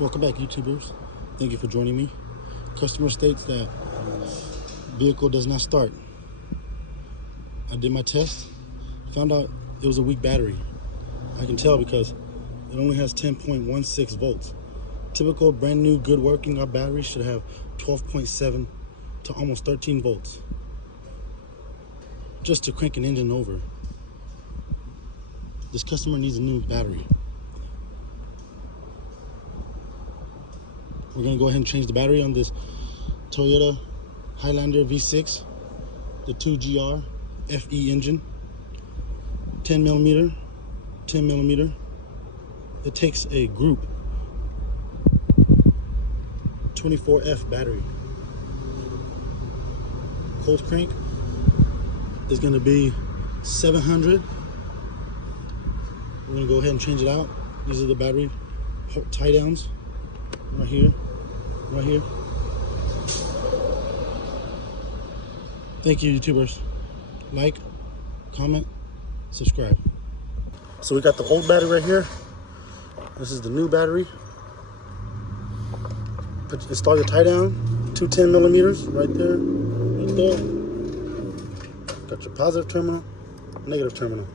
Welcome back, YouTubers. Thank you for joining me. Customer states that vehicle does not start. I did my test, found out it was a weak battery. I can tell because it only has 10.16 volts. Typical brand new good working battery should have 12.7 to almost 13 volts just to crank an engine over. This customer needs a new battery. We're gonna go ahead and change the battery on this Toyota Highlander V6, the 2GR FE engine, 10 millimeter. It takes a group 24F battery. Cold crank is gonna be 700. We're gonna go ahead and change it out. These are the battery tie downs. Right here. Thank you, YouTubers. Like, comment, subscribe. So we got the old battery right here. This is the new battery. Install your tie down, 210 millimeters right there. Got your positive terminal, negative terminal.